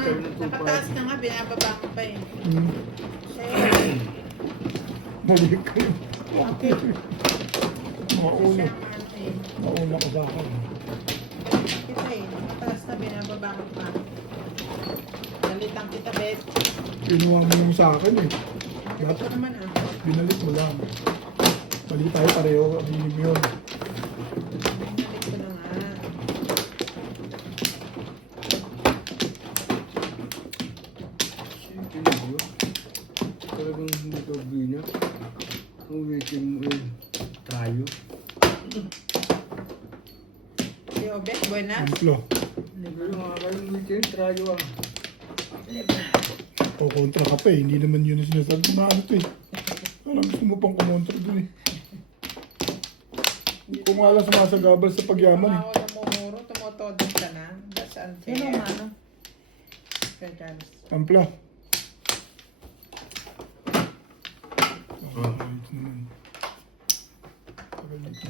sa'yo ng 2.5. Napataas na nga, binababa ko pa eh. Sa'yo. Mali ko yun. Okay. Mauna. Siya ang ano eh. Mauna ko sa akin. Kita eh. Mataas na, binababa ko pa. Nalitang kita, Bet. Kinuha mo yung sa akin eh. Ito ko naman ah. Binalik mo lang. Mali tayo pareho. Aminim yun. Binalik ko na nga. Sige na ba? Talagang hindi ka bina. Ang waiting mo eh. Tayo. Yo, Bet, buenas. Amplo. Pero mga kayong waiting, tayo ah. O kontra ka pa eh. Hindi naman yun ang sinasabi na ano to eh. Parang gusto mo pang kumontra dun eh. Kung nga lang sumasagabal sa pagyaman eh. Tumawa na mumuro, tumotodong ka na. That's unfair. Sino ang ano? Kay Carlos. Ampla. Oh. Ayos naman. Tagal dito.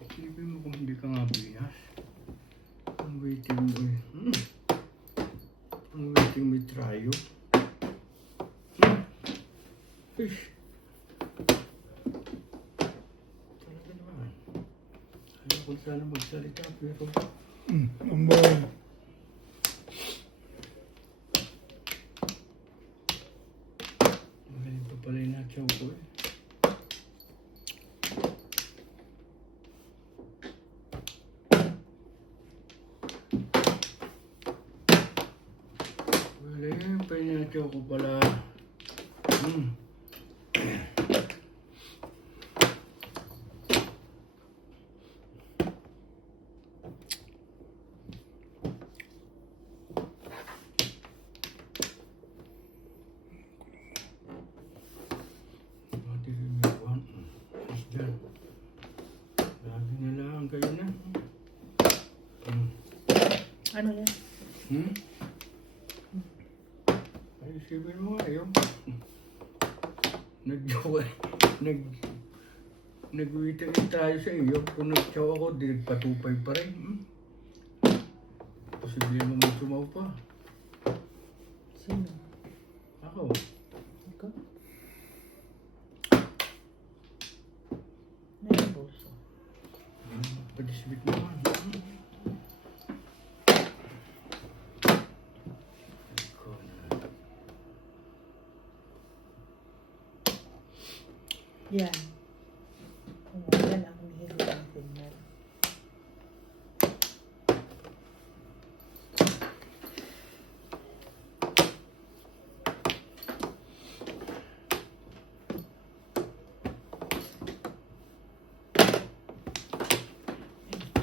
Isipin mo kung hindi ka nga binas. Ang waiting mo eh. Ang waiting may trayo. Fish. Talaga naman. Ayaw ko sana magsalita pero Ang bahay. magaling pa pala yung natsaw ko eh. Magaling pa yung natsaw ko pala. Pati rin may buwan. Isda. Lagi na lang kayo na. Ano yan? Ay, isipin mo nga yun. Nag-jowa. Nag-waiting tayo sa iyo. Kung nag-chow ako, di nagpatupay pa rin. Posible naman sumaw pa. Sino? Ako. Ikaw? Ano yung bolso? Padisbit naman. Ikaw na. Yan. Yan ang hihiro ng tingnan.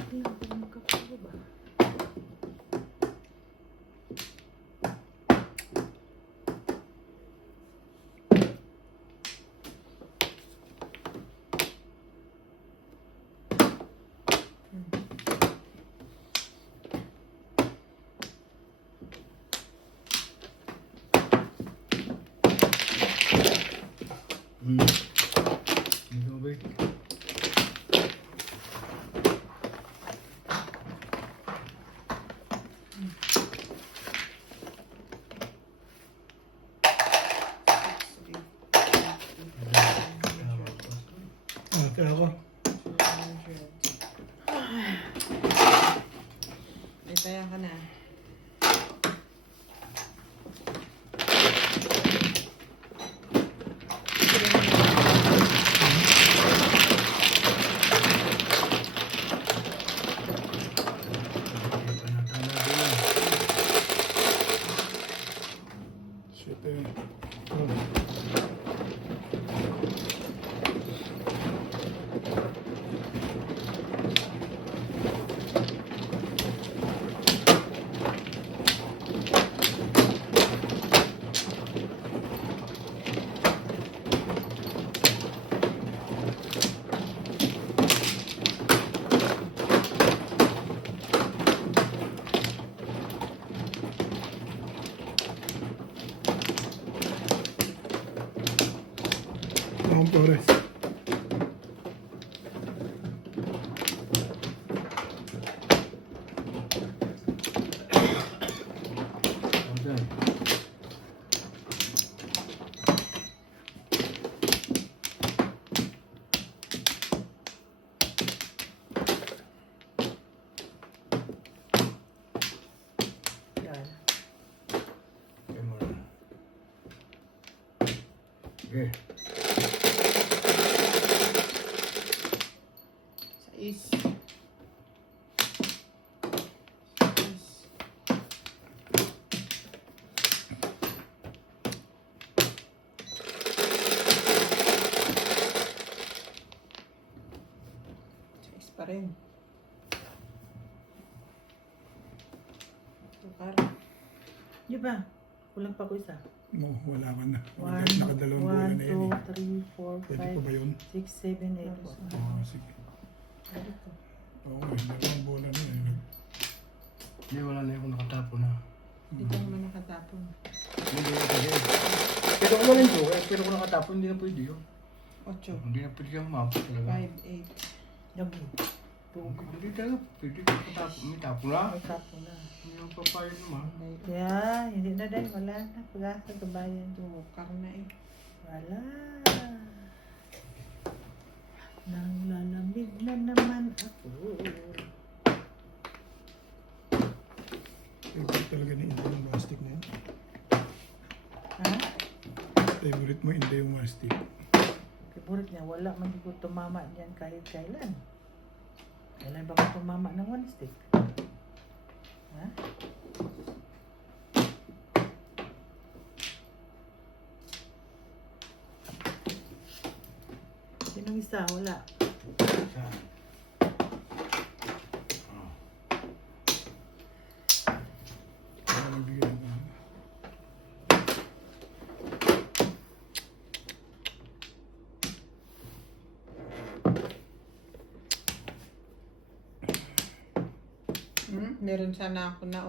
Hindi ako magkakaroon ba? Ikaw ba? Kaya ako. May taya ka na. Shit eh. akong Torres. Okay. Yan. Okay mo na. Okay. Sais. Sais. Sais pa rin. Sukar. Di ba? Kulang pa ko isa. No, wala ka na. 1, Nakadalawang bola na yan 2, 3, 4, Pwede pa ba yun? 5, 6, 7, 8. Oo, sige. Oo, dalawang bola na yan. Hindi, wala na yung nakatapon na. Dito naman nakatapon. Hindi na pwede. Pero kung walang joke, pero kung nakatapon, hindi na pwede yun. 8, Hindi na pwede kang mapos talaga. 5, 8. Yogi. Hindi talaga pwede kang katapon. May tapon na. May kapo na. Hindi ang papayo naman. Kaya, hindi na dahil. Wala na. Pag-asa kabayan. Sukar na eh. Wala. Nang lalamig na naman ako. Favorite talaga ni Inday yung mastic na yun. Ha? Favorite mo Inday yung mastic. Favorite niya, wala man ko tumama diyan kahit kailan. Kailan ba ko tumama ng one stick? Ha? Sinong isa? Wala. Saan? Oh. Kaya nagbigay na. Meron sana ako na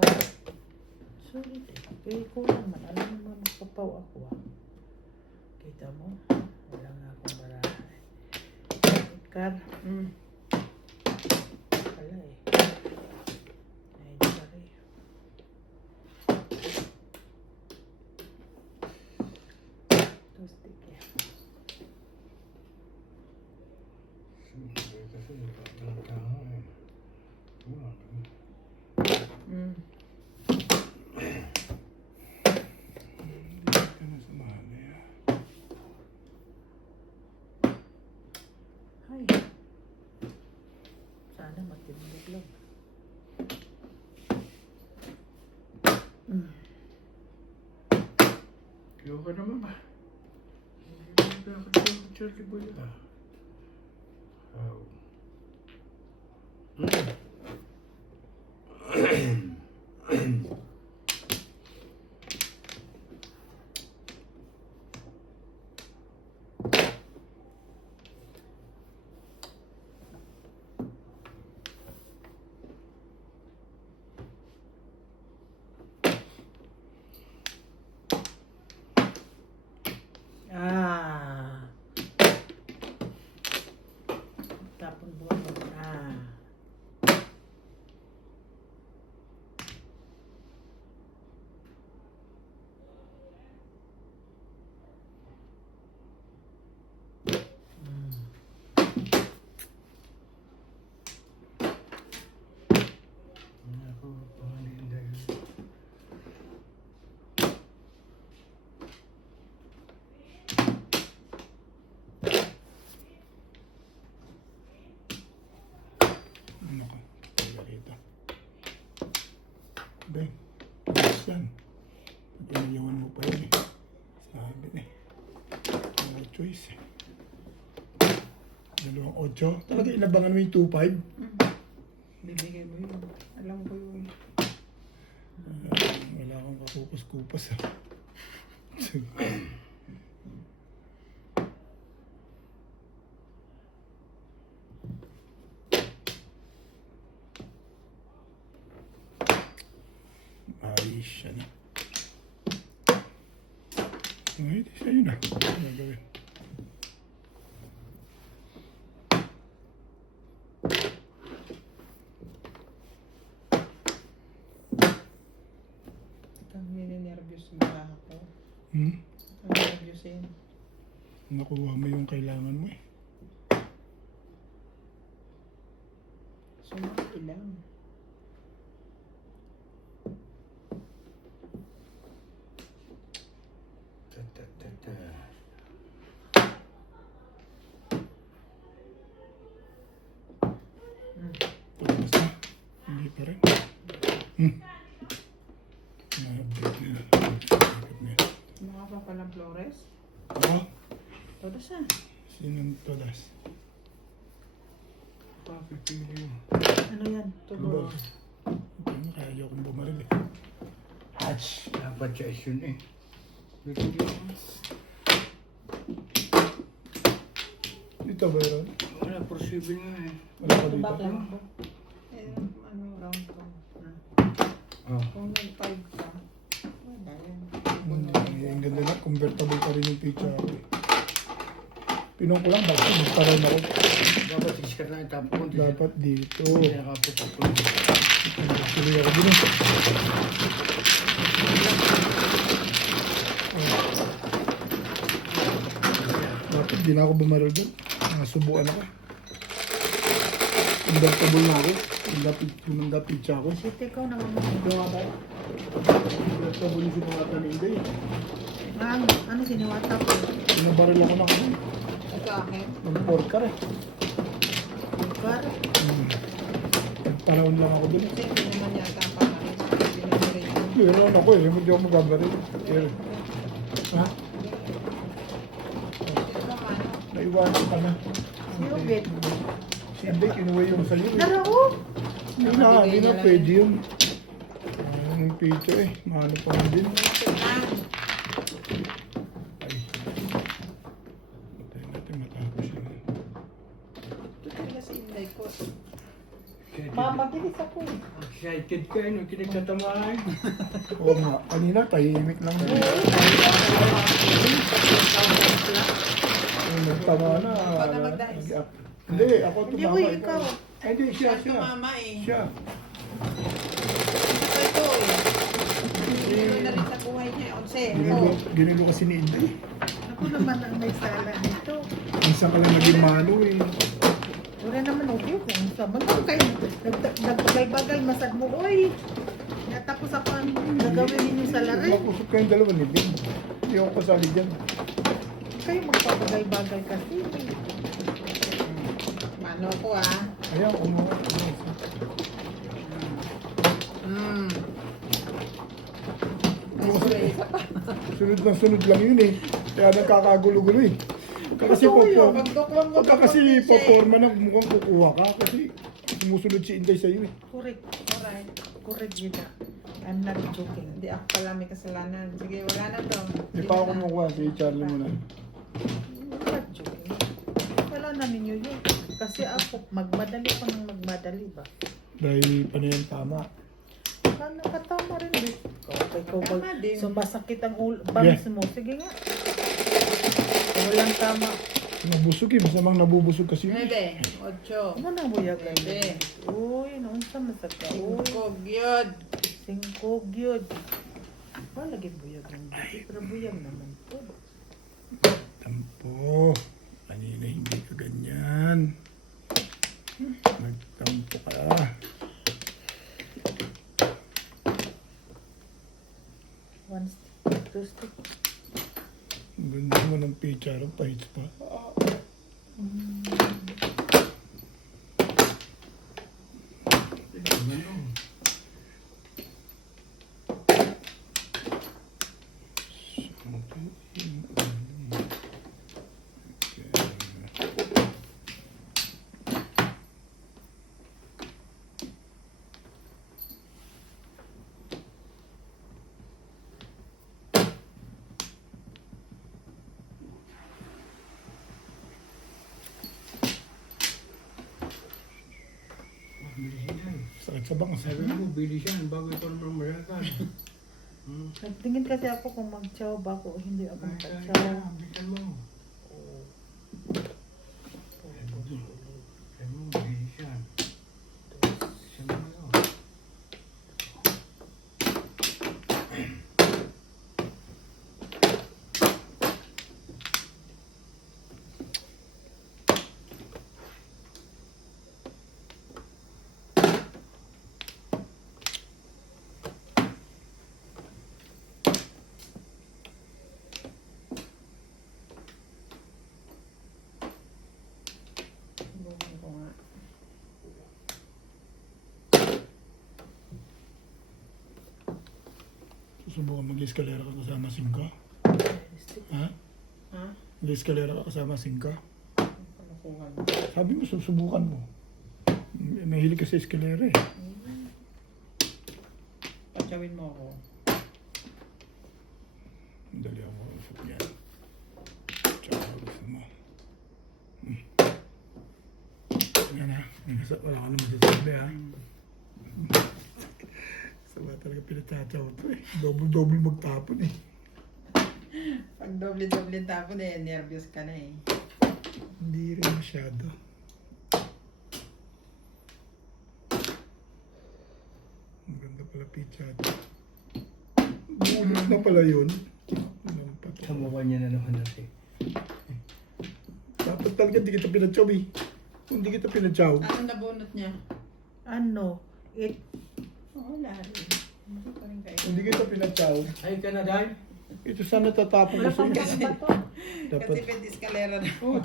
Sulit eh. Kaya ko naman. Alam mo, nagpapaw ako ah. Kita mo? Wala nga akong barahay. Ikar. Wala eh. Ay, di ba rin. Toastic eh. Sige, kasi nagkakama eh. Wala. Hindi ka na sumali ah. Ay. Sana matindog lang. Kaya ka naman ba? Hindi ka nakakachar-char boy ka. Oh. Ah. Tapon buwan mo. Ah. Ako, pangalan dahil. Ano ka? Talaga rito. Ben, ayos yan. Pag iniyawan mo pa yun eh. Sabi eh. Wala choice eh. 2-8. Talaga ilabangan mo yung 2-5. Bibigay mo yun. Alam ko yun. Wala akong kakupas-kupas ah. Ayos siya na. Ay, di siya yun ah. Ano gagawin? Ang ayusin. Nakuha mo yung kailangan mo eh. Sumati lang. Ta, ta, ta, ta. Tapos na. Hindi pa rin. Na-update na. Mukha pa palang Flores. Oo. Todos ah. Sinong todas? Papipili mo. Ano yan? Tubo. Kaya ayokong bumaril eh. Hatch. Dapat siya yun eh. Dito dito. Dito ba yun? Wala, possible nga eh. Wala ka dito? Tubak lang ako. Eh, ano, round to. Oh. Kung nag-5 ka, wala yan. Ang ganda na, convertible pa rin yung picture ako eh. Pinong ko lang, bakit magtaroon ako. Dapat iskat na yung tapon. Dapat dito. Hindi nakapit ako. Tuloy ako din eh. Bakit di na ako bumaril doon? Nasubuan ako. Convertible na ako. Tumanda picture ako. Siti ko naman magawa ba? Convertible yung sinuwata ni Inday. Ano siniwata ko? Sinabaril ako na ako. Ito akin. Mag-porker eh. Lugar. Nagpanahon lang ako doon. Kasi hindi naman yata ang pangalit. Hindi naman rin. Meron ako eh. Hindi ako magabaril. Ha? Ito naman. Naiwanan ka na. Sinugit. Si Inday, kinuha yung sa'yo eh. Narao! Hindi na pwede yun. Yung picture eh. Mahalo pa nga din. Ay. Patay natin matapos yun. Ito talaga si Inday ko. Mamagilis ako eh. Excited ka eh, nung kinagtatamaan. Oo nga. Kanina, tahimik lang. Nagtama na. Baka mag-dice. nag-up. Hindi, ako Hindi, tumama. uy, ikaw. Ay, hindi, siya. Tumama eh. Siya. Ito eh. Hindi na rin sa buhay niya. 11. Ginulo kasi ni Inday. Ako naman ang may sala nito. Minsan ka lang naging mano eh. Wala naman okay kung saan. Ba't kayo nagbagal-bagal masad mo, oy. Natapos ako ang gagawin ninyo sa lari. Makusok kayong dalawa ni Bing. Hindi ako kasali dyan. Kayo magpabagal-bagal kasi. Mano ko ah. Ayan, kumuha. Sunod na sunod lang yun eh. Kaya nagkakagulo-gulo eh. Kasi pagka kasi paporma na mukhang kukuha ka kasi sumusunod si Inday sa'yo eh. Correct. Alright. Correct yun ah. I'm not joking. Hindi ako pala may kasalanan. Sige, wala na to. Hindi pa ako kumukuha. Si Charlie muna. I'm not joking. Wala na ninyo yun. Kasi ako, magmadali ko ng magmadali ba? Dahil panayan tama. Nakatama rin din. Okay, Tama din. So masakit ang bangs mo. Sige nga. Walang tama. Nabusog eh. Masamang nabubusog kasi yun. 9, 8. Ano na buyagan? 9. Uy, naon sa masaka. Uy, Singkog yun. singkog yun. Lagi buyagan dito. Pero buyag naman po. Tampo. Kanina hindi ka ganyan. Nagtampo ka. One stick, two stick. Ang ganda mo ng picture. Pahit pa. Sakit sa bangas. Sabi mo, bilis yan bago ito naman marakan. Nagtingin kasi ako kung mag-chow ba ako o hindi ako Kaya mag-chow. bitan mo. Sabi mo, bilis yan. Sabi mo. Susubukan mag-eskalera ka kasama singka? Ha? Ha? Mag-eskalera ka kasama singka? Kalokohan. Sabi mo, susubukan mo. May hilig ka sa eskalera eh. Patsawin mo ako. Dali ako. Yan. Tsaka gusto mo. Yan ha. Wala ka naman sasabi ha. Saba talaga pinatataw ito eh. Double-double magtapon eh. Pag doble-doble tapon eh, nervous ka na eh. Hindi rin masyado. Maganda pala pizza ito. Bunot na pala yun. Ano pa to? Sa mukha niya na naman natin. Dapat talaga hindi kita pinatsaw eh. Kung hindi kita pinatsaw. Ano nabunot niya? Ano? Wala rin. Hindi pa rin kayo. Hindi kita pinatsaw. Ay ka na, Day? Ito sana tatapon Wala ko pang sa'yo. ba to? Dapat. Kasi pwede eskalera na. Oo,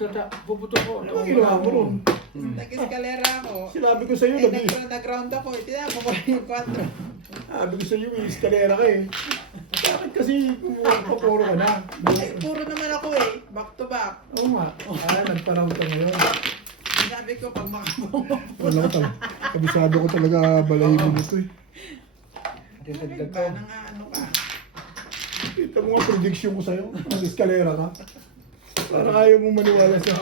puputo ko. Ano ang ginawa mo ron? Nag-eskalera ako. Sinabi ko sa'yo, Nag-ground ako. Tinapon ko rin yung 4. sabi ko sa'yo, may eskalera ka eh. Bakit kasi papuro ka na? Ay, puro naman ako eh. Back to back. Oo nga. Nagpanaw ka ngayon. Sabi ko, pag makabungo. Wala ko talaga. Kabisado ko talaga balahibo nito eh. Dagdag Ba, ko. ano ka? Kita mo nga prediction ko sa'yo. Nag-eskalera ka. Parang ayaw mong maniwala sa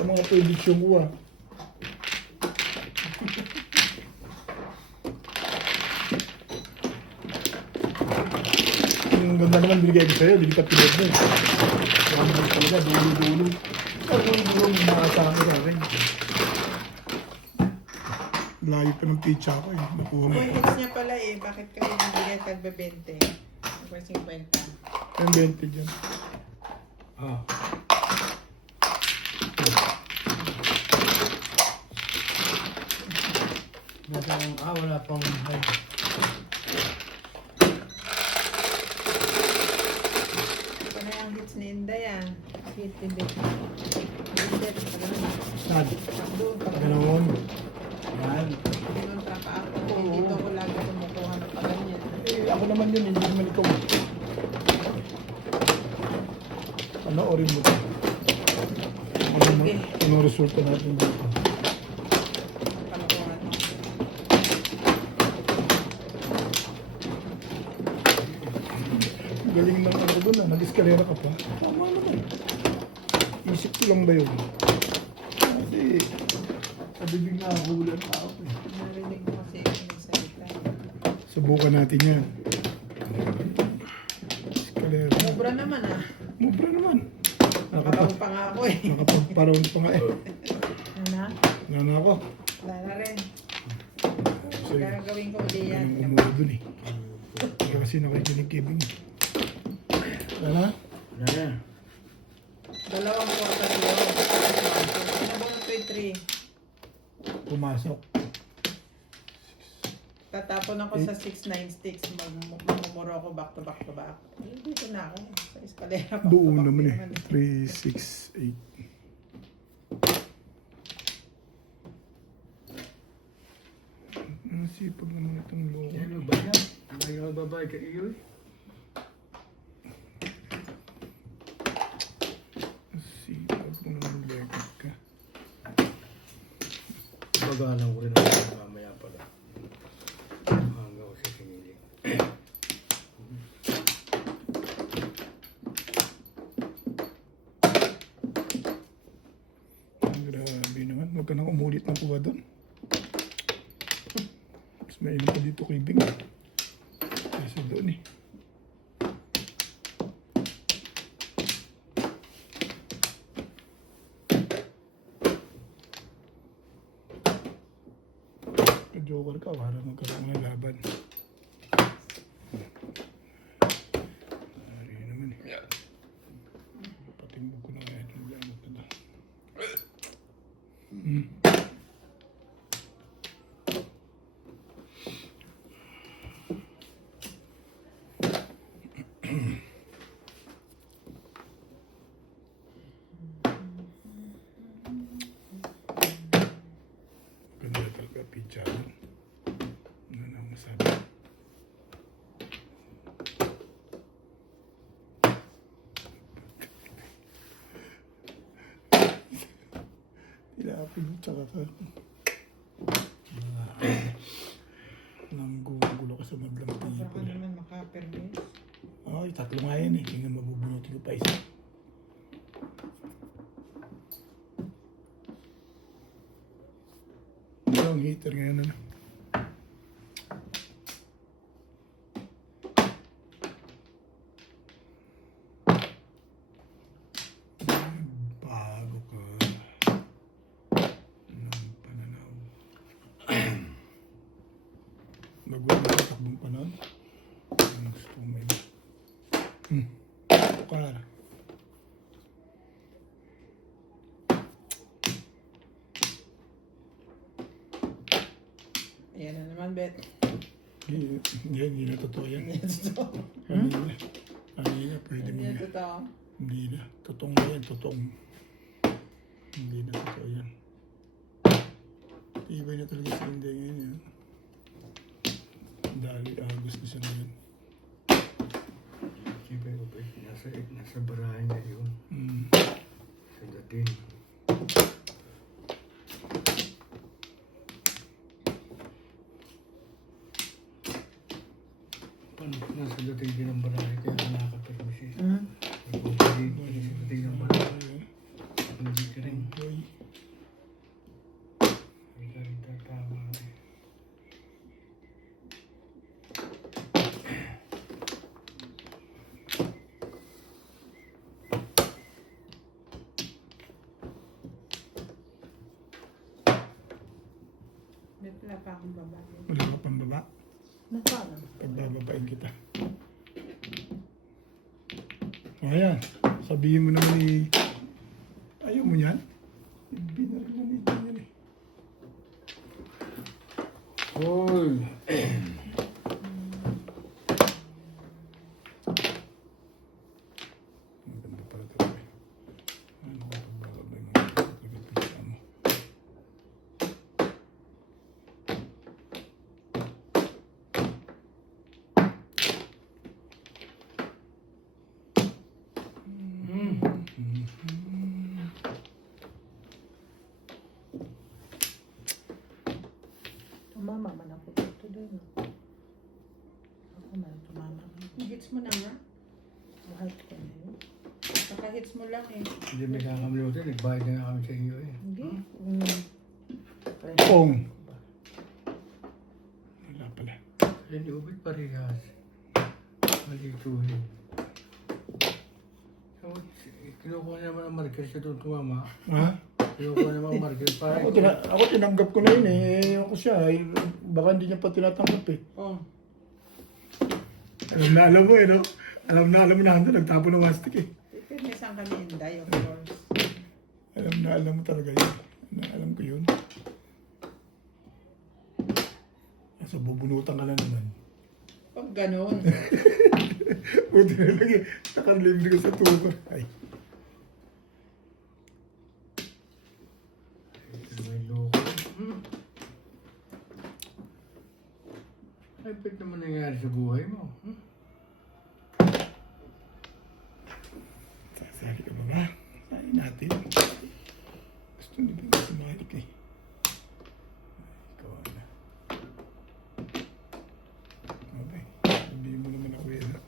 mga prediction ko ah. Ang ganda naman binigay ko sa'yo, hindi ka pinag mo. Ang ganda talaga, dulo-dulo. Ang dulo ng mga sa akin rin. Layo pa ng pizza ko eh. Nakuha mo. Points niya pala eh. Bakit kayo nabigay tagba 20? Or 50? Yung 20 dyan. Ah. Wala pang hay. Ito na yung hits ni Inday ah. City Bake. Saan? Doon, pag Ganoon. Yan. doon trapa ako. Dito ko lagi kumukuha ng paganyan. Eh, ako naman yun, hindi naman ikaw. Panoorin mo ito. Ano resulta natin dito? Kalokohan mo. Galing ng ano doon ah, nag-eskalera ka pa. Tama naman. Isip ko lang ba yun? Kasi, sa bibig na huli ang tao eh. Narinig mo kasi yung nagsalita. Subukan natin yan. Eskalera. Mubra naman ah. Mubra naman. Nakaraw pa nga ako eh. Nakapagparaon pa nga eh. Ano? Nana ako. Wala na rin. So, Gagawin ko ulit yan. anong umuwi dun eh. Kaya kasi nakikinig kibing. Nana? Wala na. Dalawang quarter yun. Nabunot ko yung 3. Pumasok. Tatapon ako sa 6-9 sticks. Mamumuro ako back to back to back. Dito na ako. Sa eskalera back to Buo back naman din eh. 3, 6, 8. Ang sipag naman itong loko. Yan, magbayad. May magbabayad ka iyo eh. Ang sipag mo naman lekot ka. Bagalang ko rin ako mamaya pala. Hanggang ko sa sinilig. Grabe naman. Huwag ka nang umulit ng kuha doon. Mas mainam pa dito kay Bing. Kasi doon eh. Joker ka, para magkaroon ng laban. Ari naman eh. Patimbog ko na kaya itong lamot na lang. Ganda talaga pizza. Ano na ang masabi? apple tsaka ka. Nanggugulo ka sa madlang Baka people. naman makapermis. Ay, tatlo nga yan eh. Tingnan mabubunutin ko pa isa. Ito ang heater ngayon ano. Bago ka ng pananaw. Bago na ang takbong panahon. Ang gusto ko may Tukar. Ayan na naman, Bet. Hindi na totoo yan. Ito. Kanina, pwede mo na. Ito. Hindi na. Totoong na yan, totoong. Hindi na totoo yan. Ibay na talaga sa hindi ngayon yan. Dahil agos na siya ngayon. Siyempre ko pa, nasa barahay na yun. Sa dating. Paano nasa dating din ang barahay kaya nakaka-permisis? Hindi sa dating ng barahay. Hindi ka rin. Boy. Hindi ka rin tatama. Bet, wala pa akong babae. Wala ka pang baba. Nasaan? Pagbababain kita. O ayan. Sabihin mo naman eh. Ayaw mo yan? Binaril na nito yan eh. Hoy! Ang ganda pala ito eh. Ano ba pagbababay mo? Pagpipisa mo. Tumama man ako dito doon. Ako man tumama. Hits mo na nga. Buhat ko na yun. Naka-hits mo lang eh. Hindi may kakamilutin, nagbayad na nga kami sa inyo eh. Hindi. Pong! Wala pala. Hindi ubit parehas. Malituhin. So, kinukuha naman ang marker sa doon tumama. Ha? Kinukuha naman ang marker para Ako tinanggap ko na yun eh. Ako siya. Baka hindi niya pa tinatanggap eh. Oh. Alam mo eh, no? Alam mo na handa, nagtapo ng mastic eh. Ipirmisan kami Inday, of course. Alam mo talaga yun. Alam ko yun. So, bubunutan ka na naman. Pag ganun. Buti na lang eh. Nakalibre ko sa tubo. Ay. may loko. Ay, ba't naman nangyari sa buhay mo? Sasali ka ba ba? Sahin natin. Gusto niyo ba si Malik eh? Ikaw na. Okay. Hindi mo naman ako yan. ha?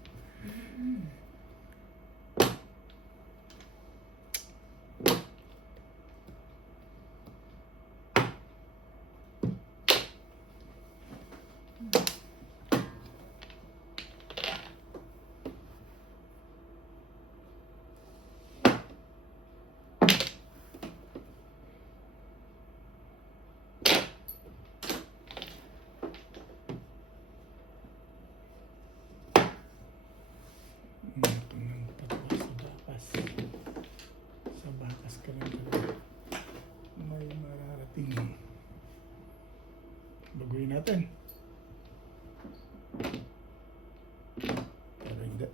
Sa bakas ka lang talaga. May mararating. Baguhin natin. Pero hindi.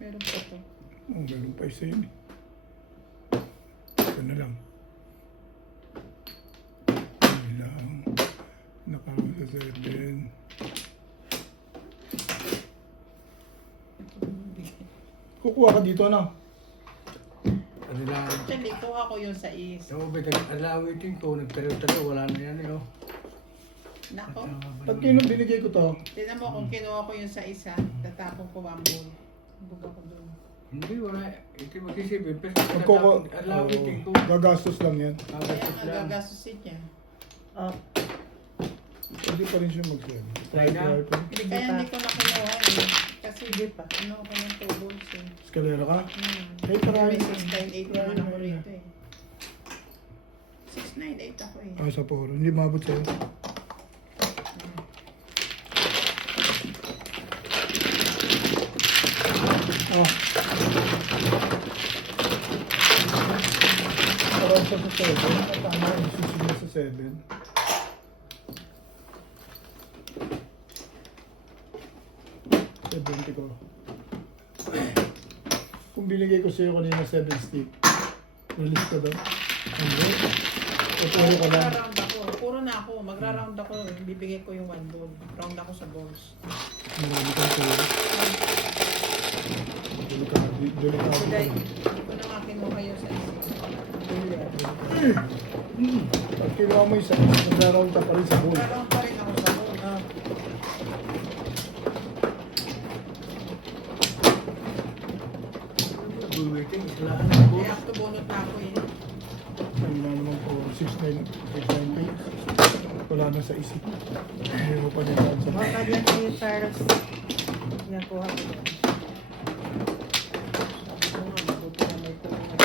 Meron pa to. Oh, meron pa isa yun eh. Ito na lang. Ito lang. Nakakasasayin. Kukuha ka dito na. Ano lang. Actually, kuha ko yung 6. Yung ubay, alawitin ko, nagtalaw-talaw, wala na yan eh, oh. Nako. At kino binigay ko to? Tignan mo kung kinuha ko yung sa isa, tatapon ko 1 bowl. Buga ko doon. Hindi, wala. Ito mag-isipin. Pero alawitin ko. Gagastos lang yan. Kaya Kagastos nga lang. gagastusin niya. Oh, Pwede pa rin siya mag-send. Try na. Kaya hindi ko na kinuha eh. Kasi Hindi pa. ano ako ng 2 bowls eh. Eskalera ka? Ay, May parang... 698 naman ako rito eh. 698 ako eh. Ah, sa poro. Hindi mabot sa'yo. Ah. Parang siya sa 7. Tama, isusunod sa 7. Ko. Kung binigay ko sa'yo kanina 7 stick, release ka daw? Hindi. O puro ka lang? Magra-round ako. Puro na ako. Magra-round ako. Bibigay ko yung 1 bowl. Round ako sa balls. Marami kang puro. Delikado. Delikado. Today, hindi ko na nga kinuha yung sa isa. Pag kinuha mo yung size, nagraround ka pa rin sa bowl. Magra-round pa rin ako sa balls. Buwitin, islahan ng Kaya boss. ako bunot na ako eh. Ang na naman po, 698. Wala na sa isip. Hindi mo pa nilaan sa baka dyan na yung Charles. Nakuha ko yan. Sabi ko nga, mabuti na may tulungan.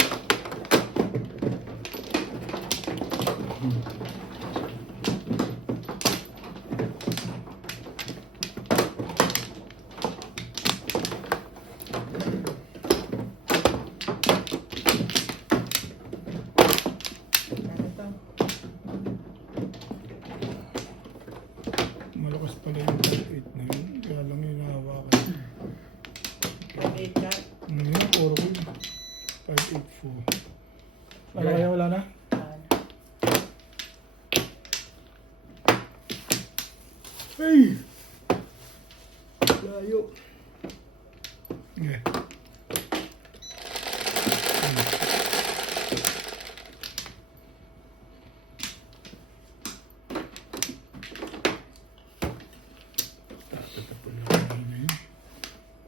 Ano to? malakas pala yung 8 na yun. Kaya lang yung nahawakan. 5-8 ka? Ano yun? Puro ko yun. 584. Wala kaya wala na? Hey! Layo. Okay.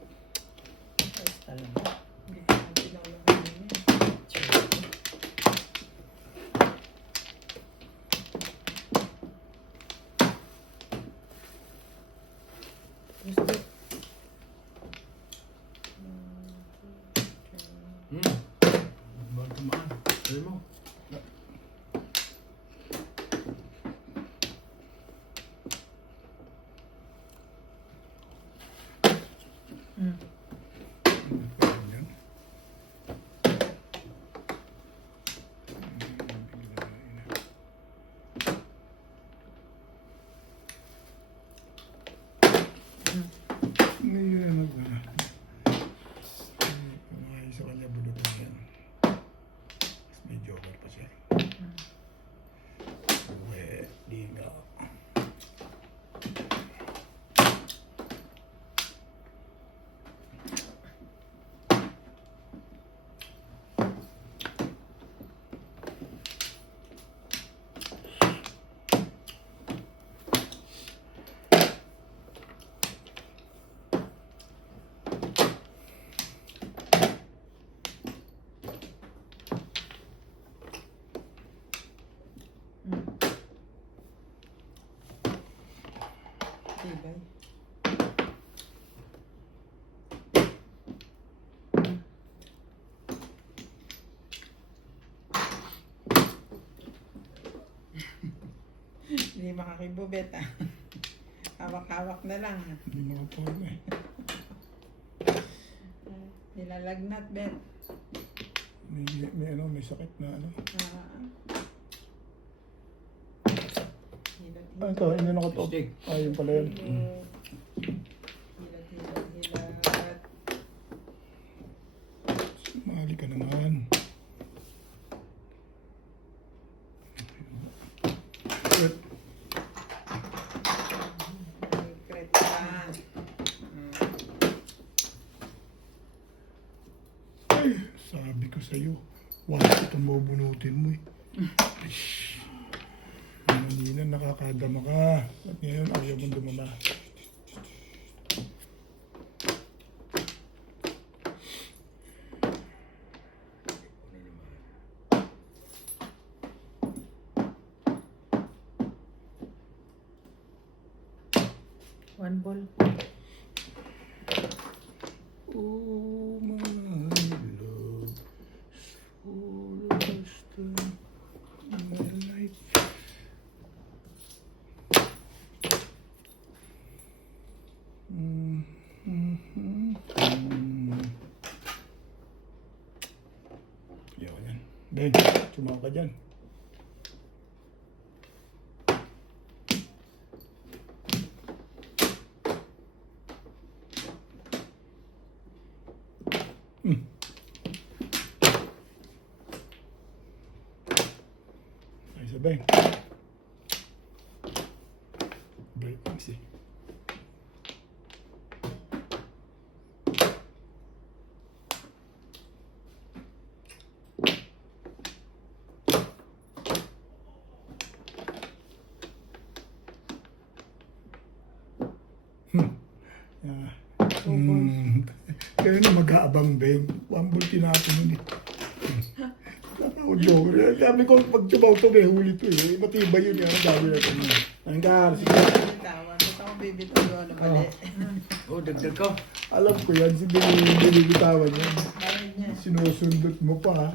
Ayos talaga. Hindi ko na pinaulang yun eh. Gusto. Ba't tumaan? Sabi mo. Mm. Ngayon, kumain sa kanya bulutan yan. May joker pa siya. Di nga. Tibay. Hindi makakibubet ah. Hawak-hawak na lang. Hindi makaporma eh. Nilalagnat, bet. May sakit na ano. Ah, ito, hindi nakatok. Stick. Ah, yun pala yun. Hilat. Mahali ka naman. Wait. Secret pa. itong bubunutin mo eh. Kanina nakakadama ka. At ngayon ayaw mong dumama. One ball. Oh my love, for the first time in my life. Yan. Ben, sumama ka dyan. Ay, sabay. Break easy. Kaya na mag-aabang, Beng. One ball tinapon nun eh. Joke. Sabi ko, pag tumaw to, may huli to eh. Matibay yun yan. Ang gawin natin. Hanggang, sige. Bitawan. Gusto ko bibitaw yun. Ano mali? Oh, dagdag ko. Alam ko yan, si binibitawan yan. Bayad niya. Sinusundot mo pa ha.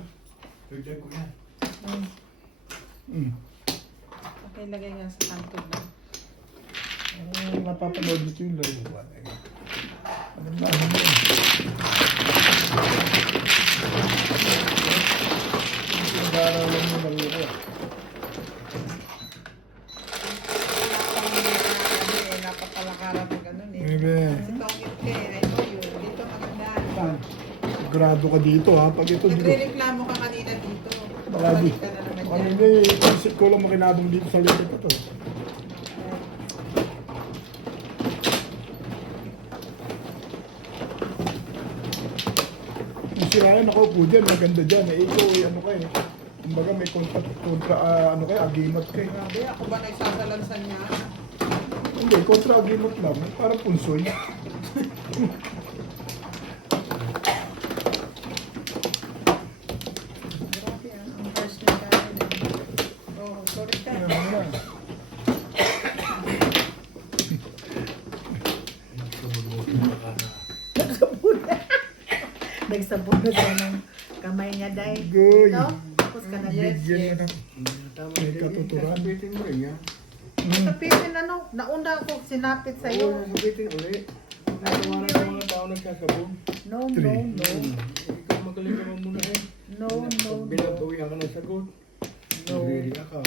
Dagdag ko yan. Okay, lagay nga sa kanto na. Napapanood nito yung laro. Ano na, ano na. Nag-aaralan mo laro ko. Napapalakaran mo ganun eh. Maybe. Kasi itong itle, I know you. Dito maganda. Grado ka dito ha. Pag ito dito. Nagre-reklamo ka kanina dito. Baka di. Balik ka na naman Kanina dyan. eh, isip ko lang makinabang dito sa likod ito. Yung sirayan nakaupo dyan, maganda dyan. Eh, ikaw eh, ano ka eh. Kumbaga may ano kaya, agimat ka eh. Grabe, ako ba nagsasalansan niya? Hindi, kontra agimat lang. Parang punsoy. Grabe ah, ang first na tayo. Oh, sorry ka. Ano na. Nagsabon na siya ng kamay niya dahil. Goy. No? Tapos ka na Bigyan mo ng... Tama May din. katuturan. Sabitin mo rin yan. Sapitin ano, nauna ako sinapit Oo, sa'yo. sabitin ulit. Natawaran ng mga tao nagsasabog. No, no, no. Ikaw magaling naman muna eh. No, no, Pag no. binabawihan ka ng sagot, nagre-react ka.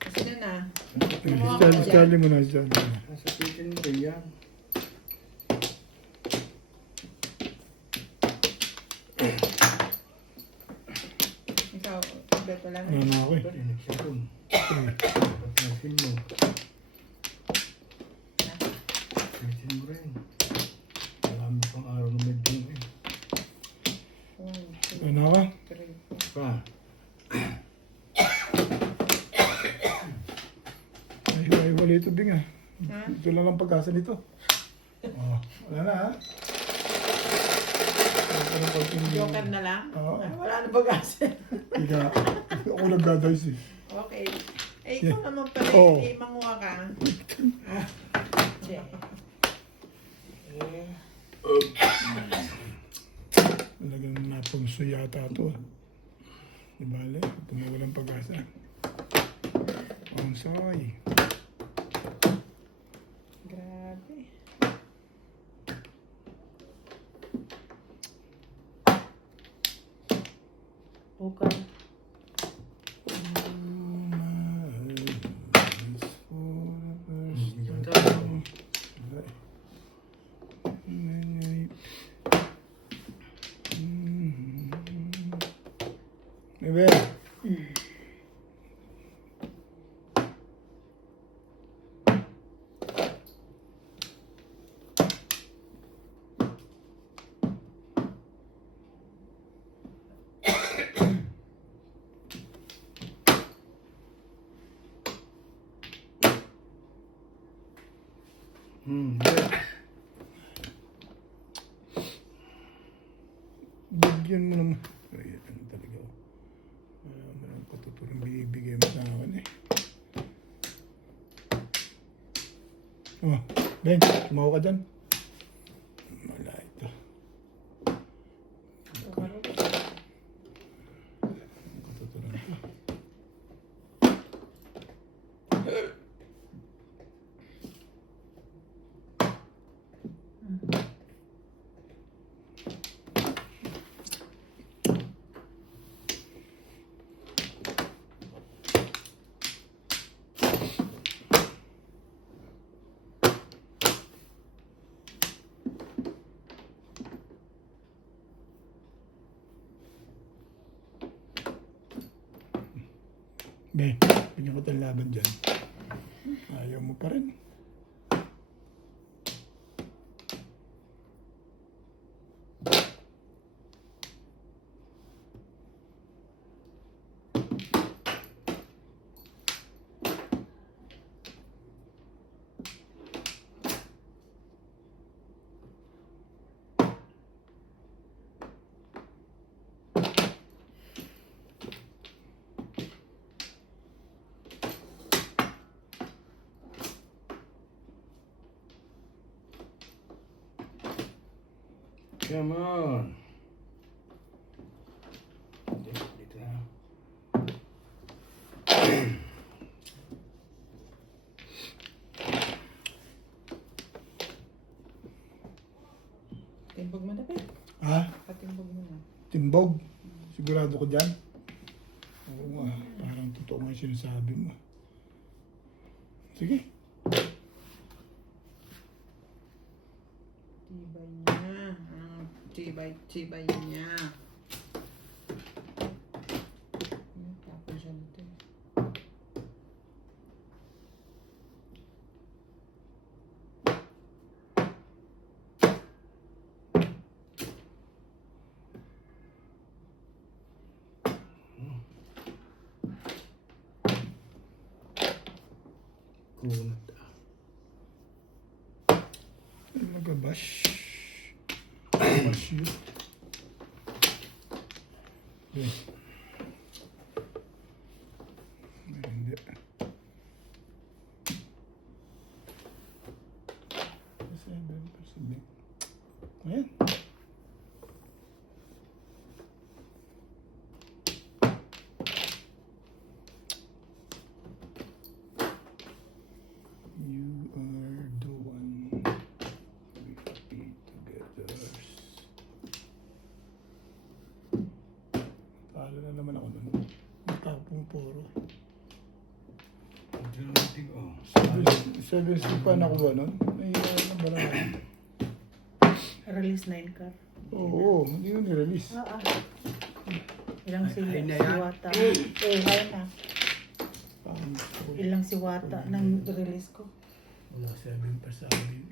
Kasi na. Charlie mo na, Charlie. Sabitin mo rin yan. Ikaw, beto lang. Ano na ako eh. Ito rin, nagsabog. Pagkasin mo. Sabitin mo rin. Marami pang araw na medyo eh. 1, 2, Ano ka? 3, 4. Pa, Ay, wala ito bing ah. Ha? Ito lang ang pag-asa nito. Oh, wala na ha. Joker na lang? Oo. Ay, wala na bagasi. Ika, ako nagdadice eh. Okay. Eh, ikaw naman pala, Oo. eh, manguha ka. Che. Talagang napumso yata ito. Di bale, ito na walang pag-asa. Ang soy. Grabe. Okay. Ebe. Yeah. Bigyan mo naman. Ay, ano talaga. Wala mo lang patuturang binibigay mo sa akin eh. Oh, Ben, tumawa ka dyan. Wala ito. Patuturang ito. Ben, bigyan ko tayong laban dyan. Ayaw mo pa rin. Come on. Dito na. Timbog mo na ba? Ha? Patimbog mo na. Timbog? Sigurado ko dyan? Oo nga, parang totoo nga yung sinasabi mo. Sige. Tibay niya. Tibay niya. Tapos siya nito. Kunat. Ano nag-bash? Bash yun. Okay. Hindi. Ayan. You are the one we be together. Talo na naman ako nun. Matapong puro. Dramatic, oh. 7 pa nakuha nun. Nahihira na ba naman? Release 9 car. Oo, hindi ko nirelease. Ilang Ay, sila? ay na Si yan? Wata. Ay na. Parang Ilang si Wata nang release ko. wala 7 pa sa amin.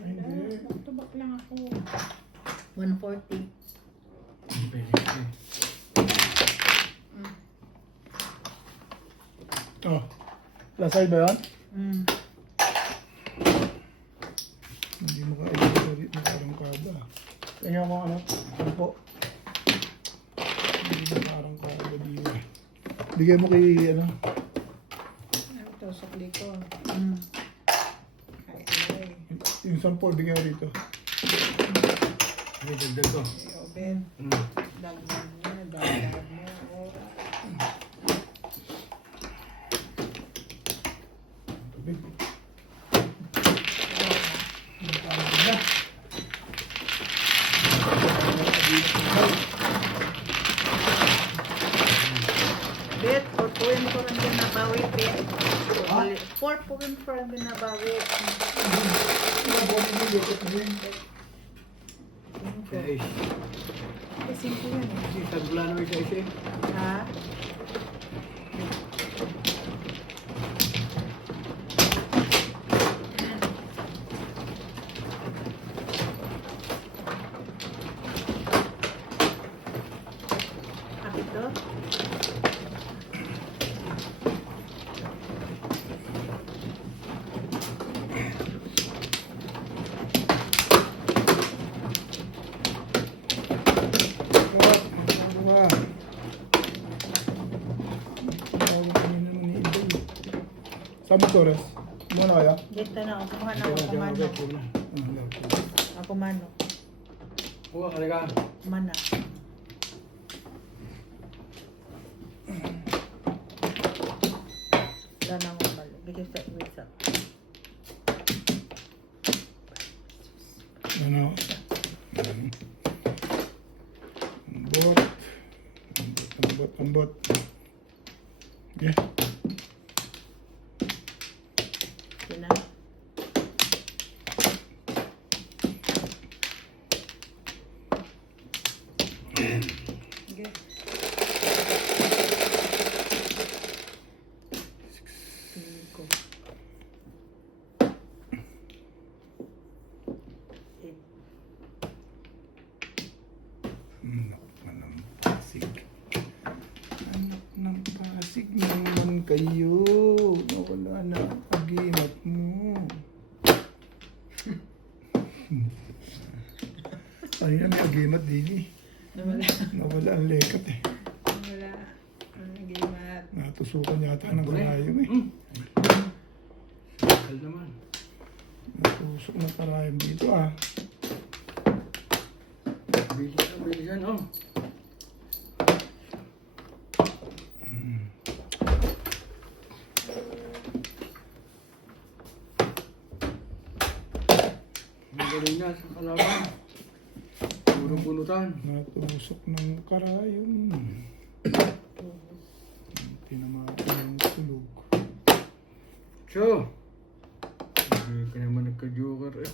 Hindi. Tubak lang ako. 140. Hindi pwede. Oh, lasay ba yan? Hindi makailagay makarangkada. Tingnan ko ano, sampo. Hindi makarangkada dito. Bigay mo kay ano. Ito, sakli ko. Yung sampo, bigyan mo rito. Ano, dagdag ko? Ben, Hmm. dagdag mo. Dagdag mo. Tubig. Bet, 4 point ko rin din nabawi, Bet. 4 point ko rin din nabawi. Guys, Kasi ko yan eh. kasi tagula naman siya isa. Ha? Kapit to? Kami Torres. Ano kaya? Dito na ako. Kuha na Ito ako. na, Kumano. ito na. Ako mano. Huwag ka ka. Mana. Wala na akong balik. Bigay sa wait up. Ano? Ambot. Ambot. Okay. Sina. Okay. Cinco. 8. Anak ng pasig. Anak ng pasig naman kayo. Nawala na ang agimat mo. Ay, ang agimat din eh. Nawala. Nawala ang lekat eh. Nawala. Ang gimat. Natusukan yata ng karayom eh. Kal naman. Natusok ng karayom dito ah. Bilisan, oh. Magaling na sa kalaban. Puro bunutan. Natusok ng karayom. Tinamaan ng tulog. So, hindi ka naman nagka-joker eh.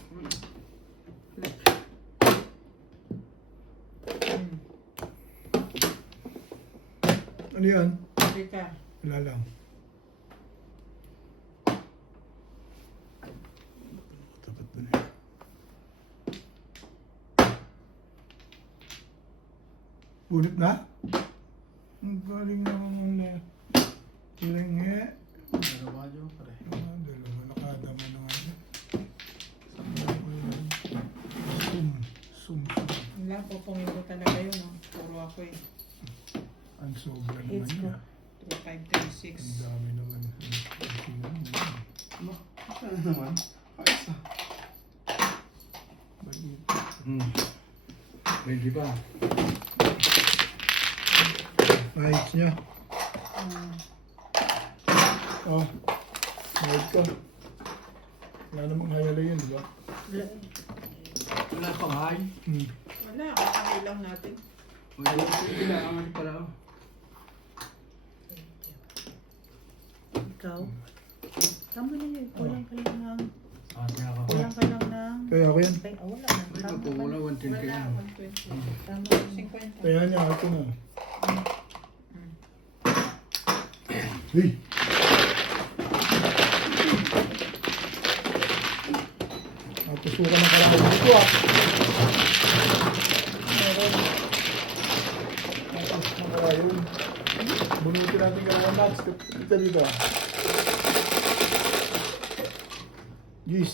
Ano yan? Teka. Wala lang. Tapat na yan. Ulit na? Ang galing naman nila. Tilenghe. Dalawa joker eh. Dalawa nakadama na nga. Sum. Wala po pungin ko talaga yun. No? Puro ako eh. Ang sobra naman It's niya. 536. Ang dami naman. Ano? Saan naman? Kaisa. Ready pa. Right niya. Oh. Right ka. Wala namang hayala yun, di ba? Wala pang high. Wala. Kakakay lang natin. Wala kailangan pala. Ikaw? Tama na yun. Kulang ka lang ng... Ate ako. Kulang ka lang ng... Kaya ako yan. Ay, wala na. Ay, Tama magpumula, na. 120 Wala, lang. 120. Tama na. 50. Kaya niya ako na. Hey! Natusukan ng karayom dito ah. Natusok ng karayom. Bunutin natin karayom nuts. Kita dito ah. Yes.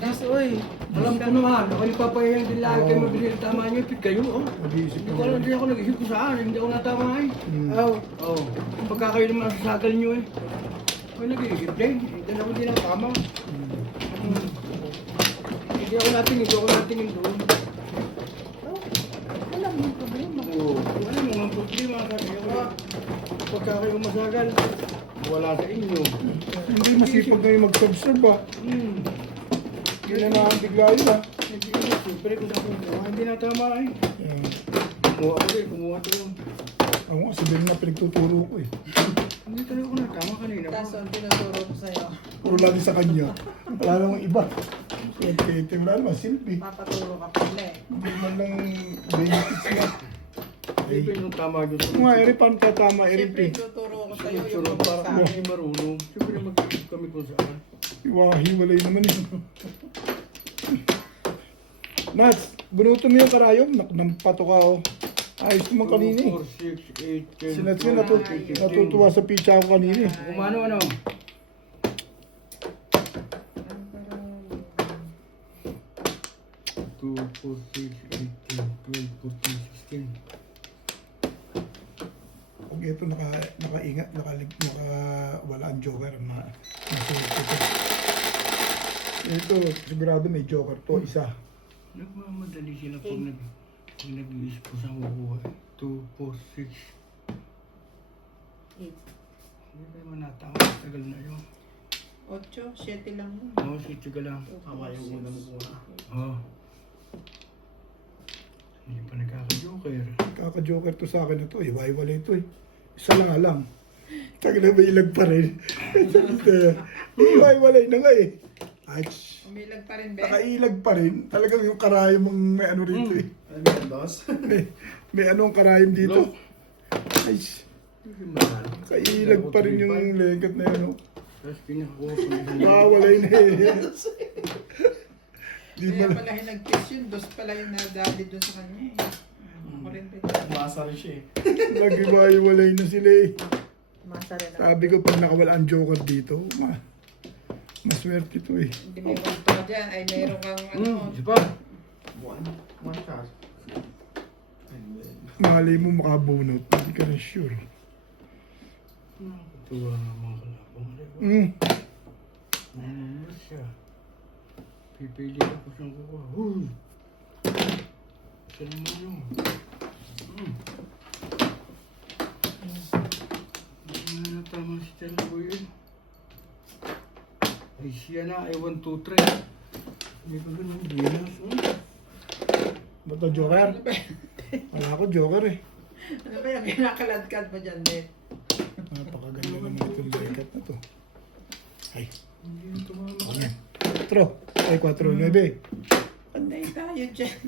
Gas, oy. Alam ko naman, ako yung papayang din lahat kayo mabili ang tama niyo, pick kayo, oh. Mag-iisip Hindi ko alam, hindi ako nag-isip kung saan, hindi ako natama eh. Oh. Oh, pagka kayo naman ang sasagal niyo eh. Ako nag-iisip din, hindi ako din ang tama. Hindi ako natingin doon. Oh. Wala mo problema. Oo, wala mo ang problema, sabi ako. Pagka kayo masagal, wala sa inyo. Hindi masipag kayo mag-subserve ah. Hindi na bigla yun ah. Hindi ko siyempre kung ako hindi natama eh. Ayan. Kumuha ko rin, kumuha ko rin. Ako nga, sabihin na pinagtuturo ko eh. Hindi talaga ako natama kanina. Tapos ang tinuturo ko sa'yo. Puro lagi sa kanya. Wala namang iba. Swerte, wala naman silbi. Papaturo ka pala eh. Hindi man lang benefits na. Hindi ko yung tama doon. Kung nga, eri, paano tatama, eri, Siyempre, tuturo ko sa'yo yung Sunod-sunod para sa kung hindi marunong. Siyempre mag-isip kami kung saan. Hiwalay naman eh. Nats, bunuto mo yung karayom. Nampato ka oh. Ayos naman kanina eh. 4, 6, 8, 10, Si Nats yun natutuwa sa pizza ko kanina eh. Kumano ano? 2, 4, 6, 8, 10, 12, 14, 16. Pag ito nakaingat, wala ang joker, maswerte ito. Ito, sigurado may joker to, isa. Nagmamadali sila pag nag-i-expose ang kukuha. 2, 4, 6. 8. Hindi kayo manatama. Tagal na yun. 8, 7 lang yun. Oo, sige ka lang. Tama yung unang kuha. Oo. Hindi pa nagkaka-joker. Kaka-joker to sa akin ito, iwa-iwala ito eh. Isa lang alam. Tagal na may ilag pa rin. Iwa-iwalay na nga eh. Ach, Umilag pa rin, Ben. nakailag pa rin. Talagang yung karayom ang may ano rito eh. Ano ba yung dos? May anong karayom dito. Ay, Hindi mahal. kailag pa rin yung legat na yun. Oh. Tapos pinakakuha ko na Mawalay na eh. Di Kaya ba pala nag-kiss yun. Dos pala yung nadali doon sa kanya eh. Ako rin pa. Umasa rin siya eh. nag-iwa-iwalay na sila eh. Masara na. Sabi ko pag nakawala ang joker dito, maswerte ito eh. Hindi may punto ka dyan. Ay meron kang ano. Isa pa. One shot. And then, Malay mo makabunot, hindi ka na sure. Nakakatuwa nga mga kalapang. Ano siya? Pipili ako siyang kukuha. Huy! Saan mo yun? Hindi na natama si Tela ko yun. Ay siya na, ay 1, 2, 3. Hindi ko ganun binas. Ba't ang joker? Ano ba? Wala ko joker eh. Ano ba yung kinakaladkad mo dyan, Ben? Napakaganda naman itong legat na to. Ay, Hindi na tumama. ano? 4. Ay, 4, 9. Panday tayo dyan.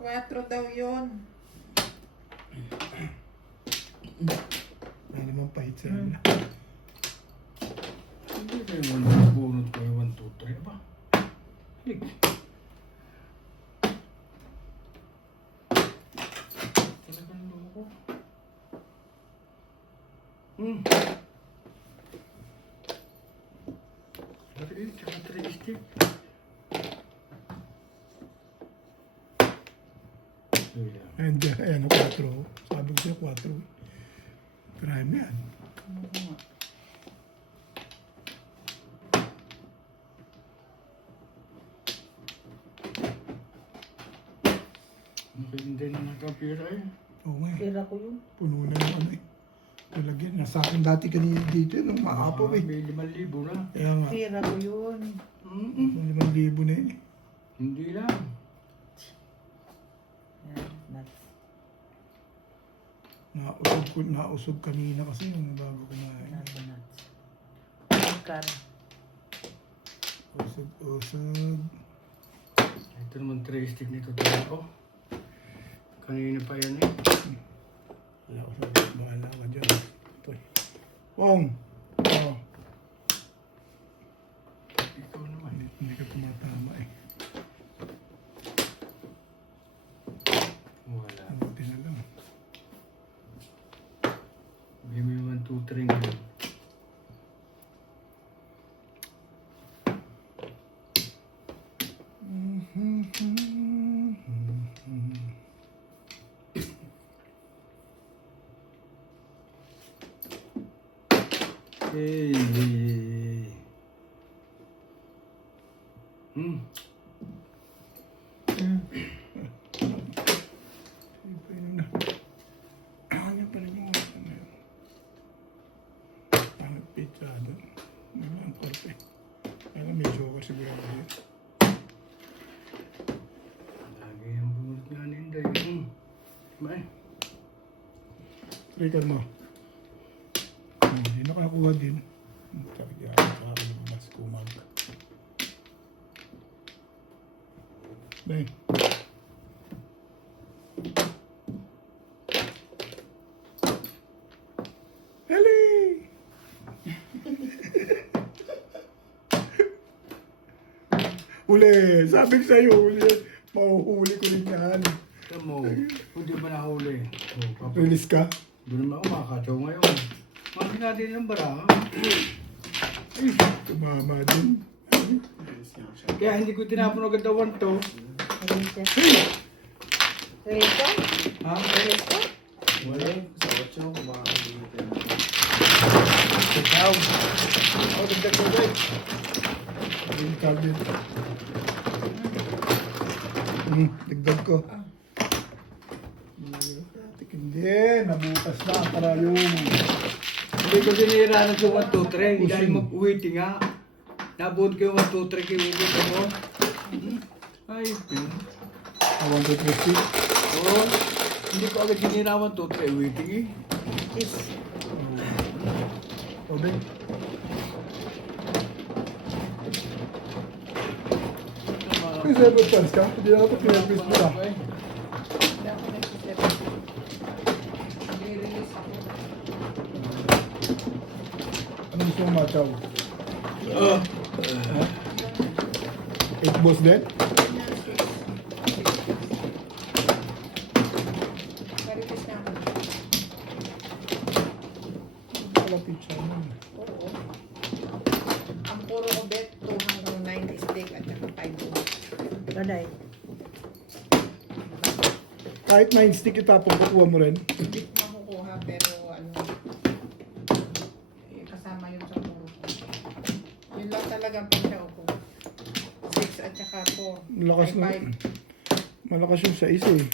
4 daw yun. May naman pahit sa ano. Hindi ba yung bunot ko yung 1, 2, 3 ba? Halik. Talagang loko. Sorry, tsaka 3 stick. Ayan, ayan, 4. Sabi ko siya 4. Crime yan. Hindi na nakapira eh. Oo nga eh. Pera ko yun. Puno na yung ano eh. Talagyan. Nasa akin dati kanina dito nung maapaw eh. May 5,000 na. Kaya nga. Pera ko yun. May 5,000 na eh. Hindi lang. Yan, nuts. Nausog kanina kasi yung bago kumain. Nuts. Kar. Usog. Ito naman 3 stick nito talaga. Kanina pa yan eh. Wala ko sabi. Bahala ka dyan. Ito eh. Wong! Oh. Ikaw naman. Hindi ka tumatama eh. Wala. Buti na lang. Bigyan mo yung 1, 2, 3 ngayon. Hey. Pwede na. Yan pala yung ano yun. Parang pizza doon. May mga korpe. Kaya may joker sigurado yun. Lagi yung bunot nga ni Inday. May. Trigger mo. Hindi nakakuha din. Talaga sa akin yung mas kumag. Bang. Hali! Uli! Sabi ko sa'yo, uli. Mahuhuli ko rin yan. Ito mo. Hindi ba nahuli? Oh, Release ka? doon naman ako makakataw ngayon. Mami natin ng bara. Ay, Tumama din. release niya siya. kaya hindi ko tinapon agad daw to. Release ka? Release ka? Ha? Release ka? Wala yung sa Matyaw. Oh, dagdag ko guys. Yung cabinet. Dagdag ko. Hindi, nabutas na para yung Hindi ko sinira na sa 1, 2, 3. Dahil mag-waiting nga. Nabuot ko yung 1, 2, 3 kayo waiting mo. Ay, yun. 1, 2, 3, 6. Oh, hindi ko agad sinira 1, 2, 3 waiting eh. Is, Obe. May 7 chance ka? Hindi na ito pinag-quiz mo na. hindi ako nagsisip. I-release ako. Ano gusto mong matchaw? Oh. 8 balls din? Na-release na ako. Wala pizza naman. Oo. Ang puro ko bet, 2 hanggang 9 steak at saka 5 balls. Daday. Kahit 9 stick itapong kukuha mo rin. Hindi ko makukuha pero kasama yun sa puro ko. Yun lang talaga ang pagsaw ko. 6 at saka 4. Malakas na. 5. Malakas yung sa isa eh.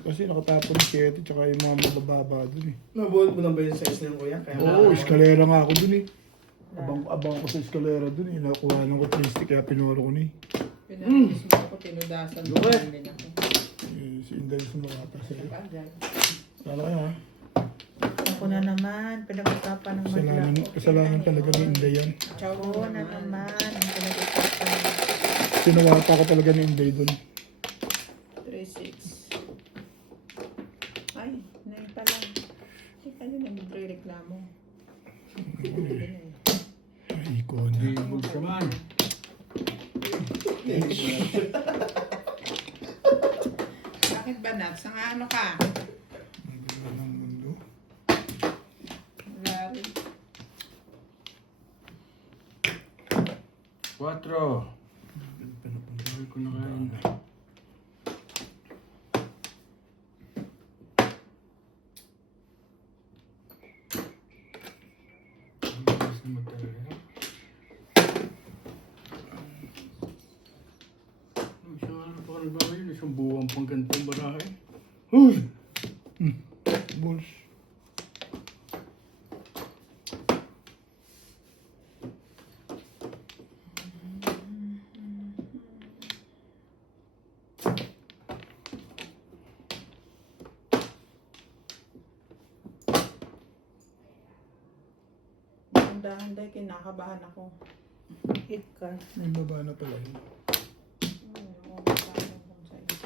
Kasi nakatapon yung 7 tsaka yung mga mabababa dun eh. Nabuhat mo na ba yung size na yung kuya? Kaya Oo, eskalera nga ako dun eh. Abang ko sa eskalera dun eh. Nakuha ng ko 3 stick kaya pinuro ko na eh. Pinag-release mo ako, tinudasan mo din ako. Si Inday sumukata sa'yo. Agad. Lalo kayo ha? Ako na naman, pinag-usapan ng madla. Kasalanan talaga ni Inday yan. Ako na naman, ang pinag-usapan. Sinuwata ko talaga ni Inday dun. 3-6. Ay, nain pa lang. Hindi ka nyo na magre-reklamo. Ay, ikaw na. Bibog ka man. Bakit ba, Nats? Ang ano ka? Ang mundo. Wala rin. 4. Gawin ko na kain. Ang bilis naman talaga. Isang ano pa ka ba yun? Isang buwang pang gantong barahe. Uy! Balls. Handa-handa, kinakabahan ako. Hit ka. May baba na pala yun. Oo, kasama kong sa'yo.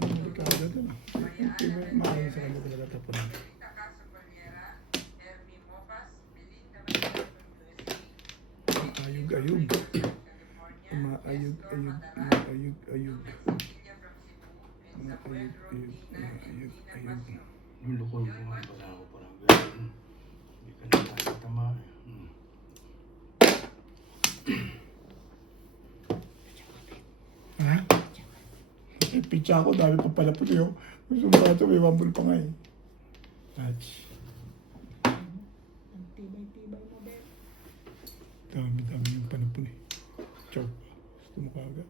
Hindi ka agad yun. Maayos sa kanya talaga tapon. Ayug-ayug. Maayug-ayug. Maayug-ayug. Maayug-ayug. Maayug-ayug. Yung lukol mo nga pala ako parang gano'n. Hindi ka na nakatama. Ha? Eh, pizza ako, dami pa pala po niyo. Gusto mo ba ito? May wambol pa nga eh. Touch. Ang tibay-tibay mo, Ben. Dami yung panapon eh. Chow. Gusto mo kagad.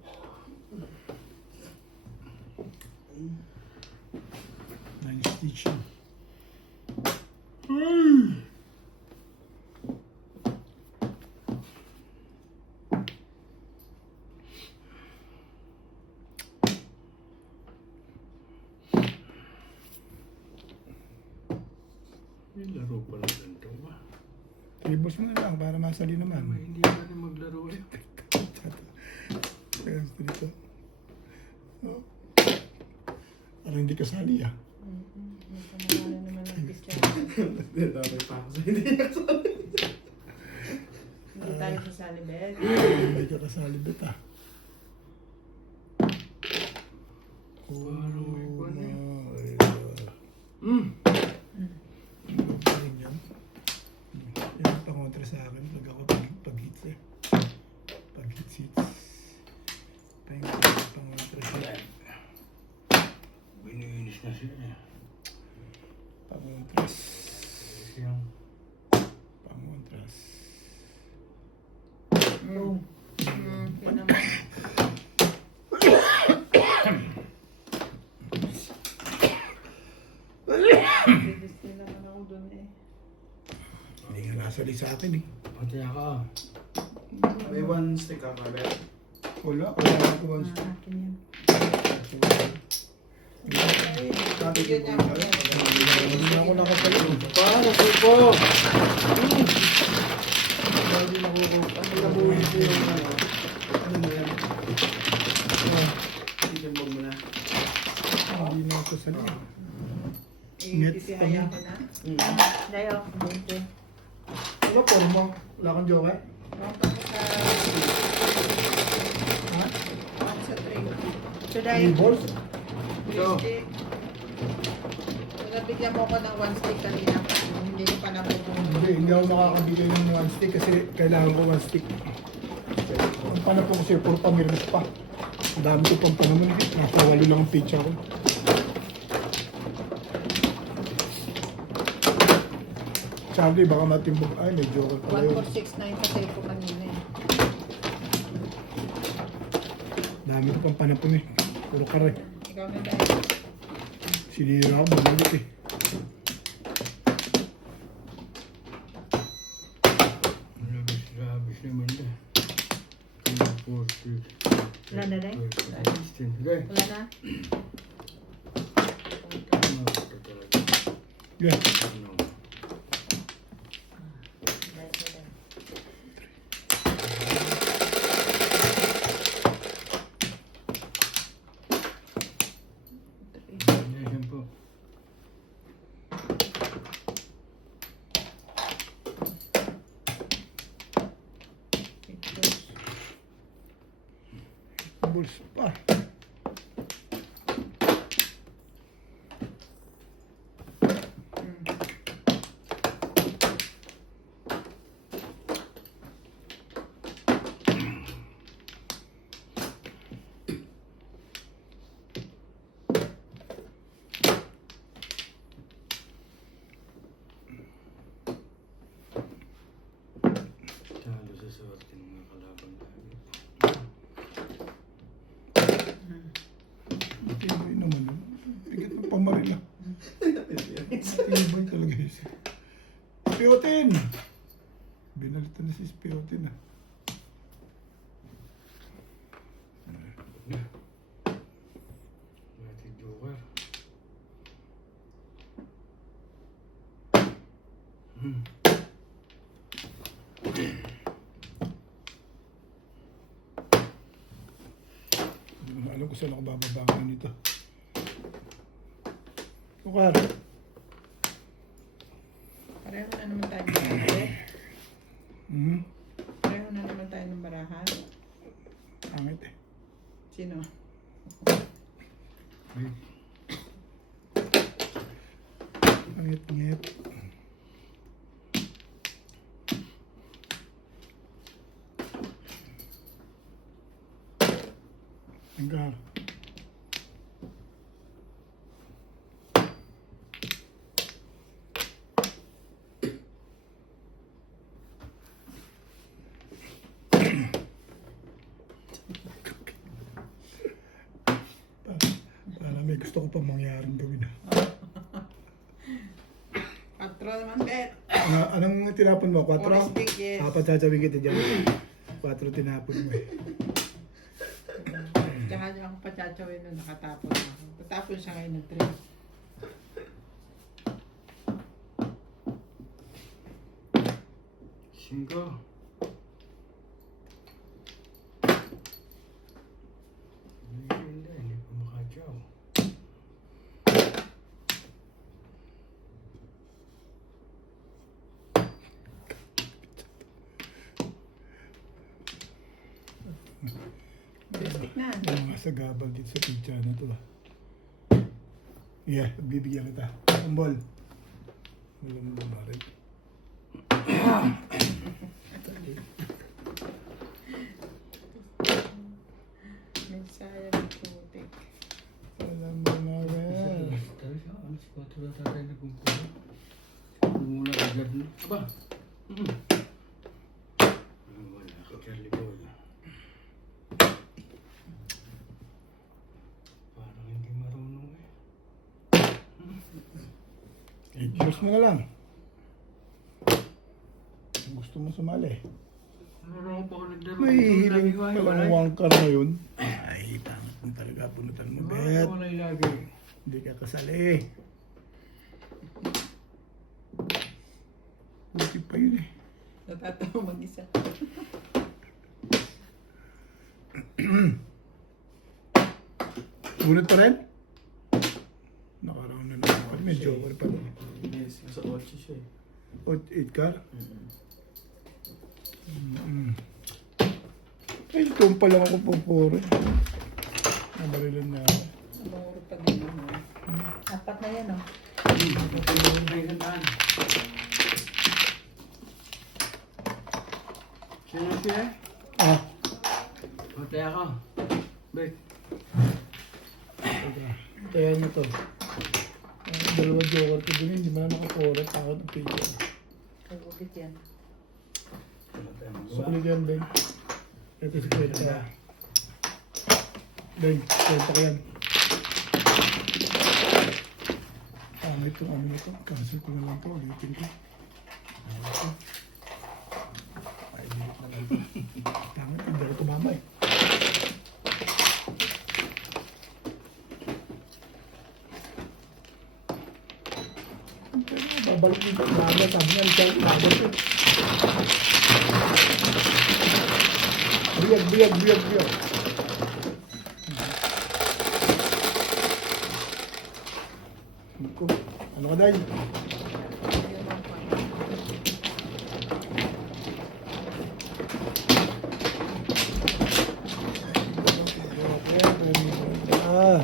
Nice stitching. Yung laro pala ganito ba? Tribos mo na lang para masali naman. Hindi ka rin maglaro eh. Kaya gusto dito. Oh. Parang hindi kasali ah. Nagkamahalo naman ng picture. Dapat pa ako sa hindi kasali. Hindi tayo sasali, Ben. Hindi ka kasali bet ah. Oh Parang may my kwan eh. God. Galing yan. Yan ang pangontra sa akin pag ako pag hits eh. Pag hits. na siya. Pangontras. Yung Pangontras. Yun naman. Bibis din naman ako dun eh. Hindi nga nasali sa atin eh. pati ako. May one stick ka, Kabel. Wala ako once. Akin yan. Bigyan niya ako. Hindi na ako nakatayo. Paano po? Hindi nabuhin ko yung ano. Ano mo yan? Chicken bone mo na. Hindi na ako sali. Titihaya ko na. Dayo. 20. Ano po mo? Wala kang joke? Baka sa... Ha? Baka sa 20. Should I? Balls? So, Nabigyan mo ko ng 1 stick kanina. Hindi ko pa nabubuhin. Hindi ako nakakabili ng one stick kasi kailangan ko one stick. Ang panap ko kasi puro pamirnos pa. Ang dami ko pang panamon. Nasa 8 lang ang pizza ko. Sabi, baka matimbog. Ay, may joke pala yun. 1469 kasi ko kanina eh. Dami ko pang panapon eh. Puro karay. Ikaw na tayo. Sinira ako, bumalik eh. Labis naman na. 40. Wala na rin? Okay. Wala na? Yeah. Yan po. Balls pa. Talo sa sorte ng mga kalaban tayo. Tibay naman yun. Pigit ng pamarila. Tibay talaga yun. Spiotin! Binalita na si Spiotin ah. Natin joker. Hindi ko na alam kung saan ako bababangan nito. Tukar. Pareho na naman tayo ng barahan. Hmm? Pareho na naman tayo ng barahan. Pangit eh. Sino? Pangit-ngit. Hanggang. Para may gusto ko pang mangyaring gawin. Patro naman, Bet. Anong tinapon mo? 4? Four stick, yes. Apat sasabihin kita dyan. 4 tinapon mo eh. Tsaka niya ako patsachawin nung nakatapon ako. Patapon siya ngayon ng 3. Singko. Hindi pa makadyaw. Stick na. Yung mga sagabal dito sa pizza na to. Yeah, bibigyan kita. Ambol. Alam mo ba rin? May sayang ng putik. Alam mo na rin. Ganun. Aba. Wala ka, Charlie Boy. Parang hindi marunong eh. Cheers mo na lang. Gusto mo sumali? Marunong pa ako naglaro. May hiling Lagi ko ay palang walay. wangkar na yun. Ay, pangit mo talaga. Punutan mo, Bet. Walay lagi. Hindi ka kasali. Buti pa yun eh. Natatawa mag-isa. Bunot pa rin? Nakaraon na naman. May joker pa rin. Yes, nasa 8 siya eh. 8 car? Ay, itong pa lang ako pupuro. Nabarilan na ako. Maburo pa din naman. Apat na yan, oh. May gandaan. Sino siya? Ah, Mataya ka. Bet. kaya nyo to. Dalawa joker ko din, hindi mo na nakakorek. Ako ng picture. Kagubit yan. Sukli yan, Ben. Ito si Kwenta. Ben, kwenta ko yan. Ano ito? Cancel ko na lang ito. Ulitin ko. Ay, ulit na lang ito. Tama, hindi ko mama eh. Babalik dito. Bagal, sabi niya, Richard, bagal ito. Biyag. Ano ka, Day? Ah.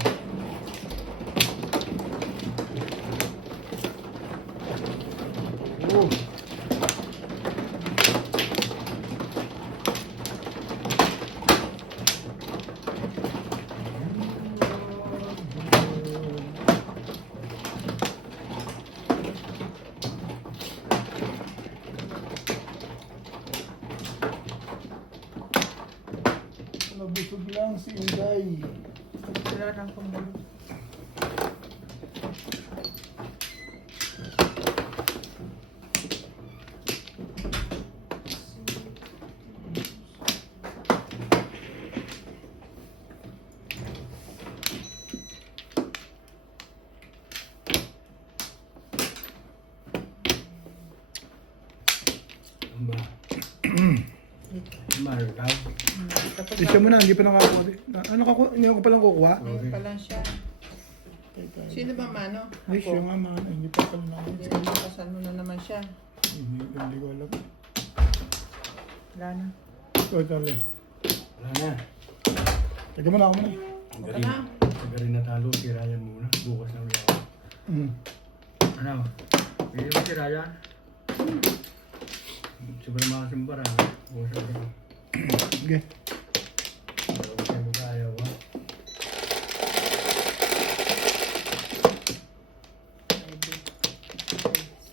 Oh. Nabusog lang si Inday. Wala nang kumulo. Amba. Maragaw. Tapos Isya mo na, hindi pa nakakuha. Ano ka, hindi ako palang kukuha? Ngayon pa lang siya. Sino ba mano? Ay, siya nga man, hindi pa pala Hindi nakakuha. naman kasal mo na naman siya. Hindi ko alam. Wala na. Ito, tali. Wala na. Teka mo na ako muna. Wala na. Taga rin natalo, si Ryan muna. Bukas na ulit ako. Ano? Hindi mo si Ryan? Sobrang makasimbara ha? Bukas na ulit. Sige. Pero kasi mo kaya ba?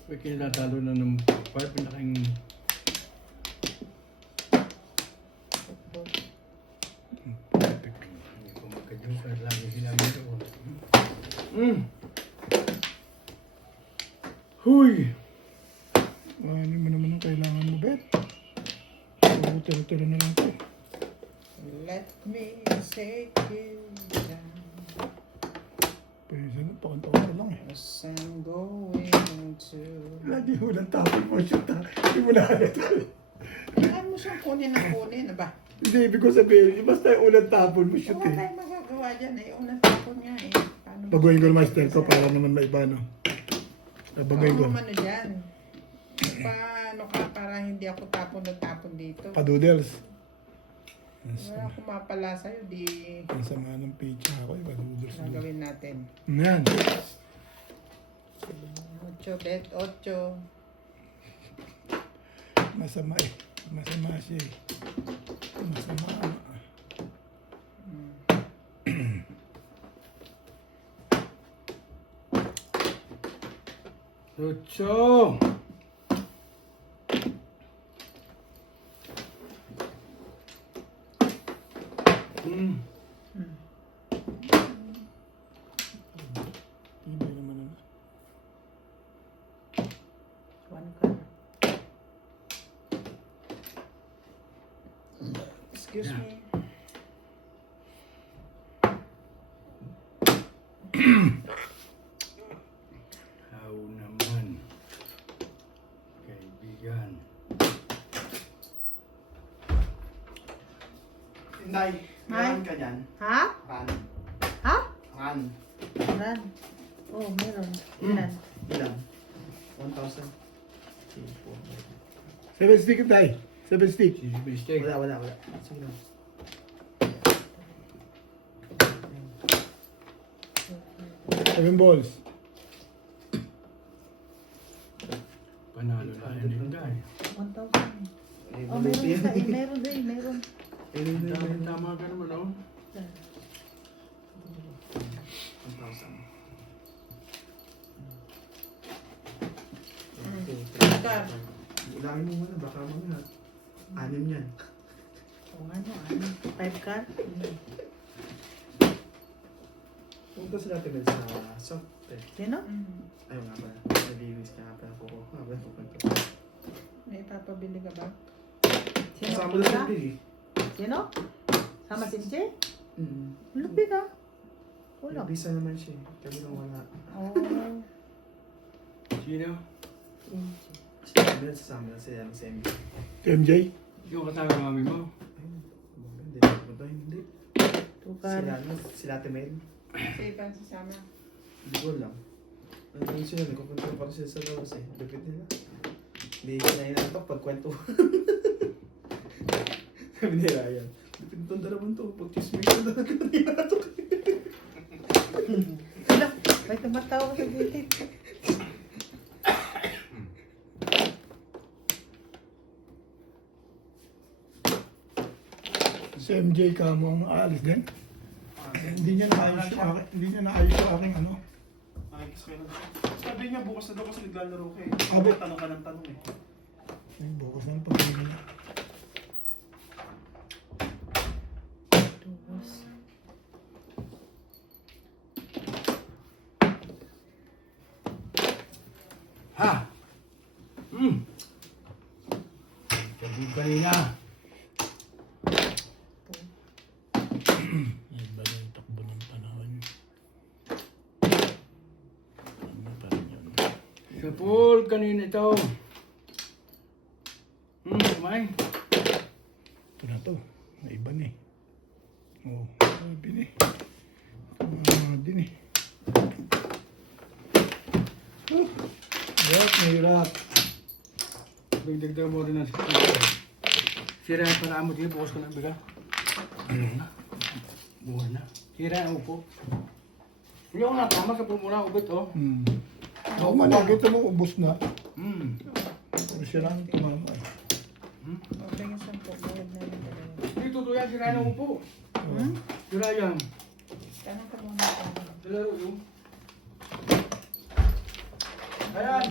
May kinatalo na ng 5 laking hindi ko magka-joker. Lagi sila dito. Huy! Ano mo naman ang kailangan mo, Bet? Tiro-tiro na lang ito. Let me take you down Pwede na, pakanta ko na lang eh. as I'm going to... Lagi mo lang tapon mo shoot ha. Hindi mo na ito. Kailan mo siyang kunin na kunin, ba? Hindi, ibig ko sabihin, basta yung unang tapon mo shoot Wala eh. tayong magagawa dyan eh. Unang tapon niya eh. Paano mo- Baguhin ko yung master ko para naman maiba, no? Baguhin ko. Paano mo ano dyan? Paano ka para hindi ako tapon ng tapon dito? Padoodles. Wala akong mapala sa'yo, di Ang sama ng pizza ako, padoodles. gagawin natin. Yan. 8 bet, 8. Masama eh. Masama siya eh. Masama. Lucho! Hmm. Ibay naman ano. One card. Excuse me. How naman. Kaibigan. Inday, meron ka dyan? Ha? Ran. Ha? Ran. Ran. Oh, meron. Ilan? Ilan? 1,000. 7 stick tayo. 7 stick. Mistake. Wala. Sige lang. Seven balls. Panalo na yun guy. 1,000. Eh, Oh, meron isa. Meron din. Meron. Tama ka naman, oh. 1,000. Card. Ulangin mo muna, baka mga 6 yan. O ano, 5 card. Punta sila natin sa soft. Sino? Ayaw nga pala. Nalinis ka nga pala. Kuko. Kukwento. May papabili ka ba? Sino? Kasama na sa big. Sino? Sama si Che? Mm. Lupit ah. Wala. Bisa naman siya. Kami lang wala. Oh. Sino? Sasama na siya ng semi. MJ. Yung kasama mami mo. Hindi. Hindi. 2 card. Sila Ate Mel. Sa ibang sasama. Hindi ko alam. Ano sila, nagkukwento pa rin sila sa labas eh. Lupit nila. Hindi sila inaantok pagkwento. Sabi ni Ryan, lupit itong dalawang to. Pag-chismis ko talaga na inaantok. Wala. May tumatawa ko sa gilid. Si MJ ka mo ang aalis din. Hindi niya naayos yung aking, hindi niya naayos yung aking ano. Nakikis kayo lang. Sabi niya, bukas na daw kasi naglalaro ka eh. Abo. Tanong ka ng tanong eh. Ay, bukas na pag niya. Tuwas. Ha? Hmm. Sabi kanina. Iba na yung takbo ng panahon. Ano pa rin yun? Sa pool kanina ito. Kumay. Ito na to. May iba na eh. Oo, sabi na eh. Din eh. Hirap, mahirap. Dagdag mo rin na sira yung panamot yun. Bukas ko na biga. Ano na? Bukas na. Sira ang upo. Hindi ako natama sa pumula ubit, oh. Ako man, nakita mo, ubos na. Pero siya lang tumama eh. Okay yung 10. Bayad na yung dalawa. Hindi tutuyan, sira ng upo. Sira yan. Tanong ka muna. Sila yung. Ayan.